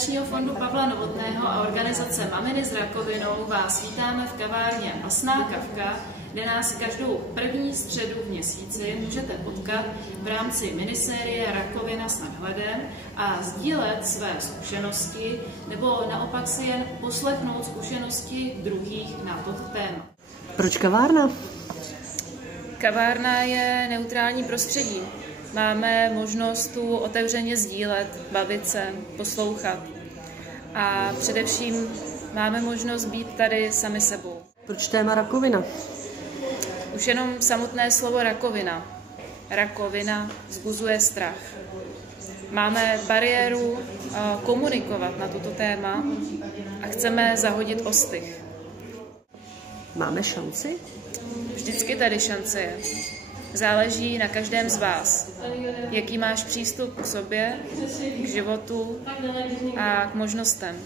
Nadačního fondu Pavla Novotného a organizace Maminy s rakovinou vás vítáme v kavárně Masná kavka, kde nás každou první středu v měsíci můžete potkat v rámci minisérie Rakovina s nadhledem a sdílet své zkušenosti nebo naopak si jen poslechnout zkušenosti druhých na toto téma. Proč kavárna? Kavárna je neutrální prostředí. Máme možnost tu otevřeně sdílet, bavit se, poslouchat. A především máme možnost být tady sami sebou. Proč téma rakovina? Už jenom samotné slovo rakovina. Rakovina vzbuzuje strach. Máme bariéru komunikovat na toto téma a chceme zahodit ostych. Máme šanci? Vždycky tady šance je. Záleží na každém z vás, jaký máš přístup k sobě, k životu a k možnostem.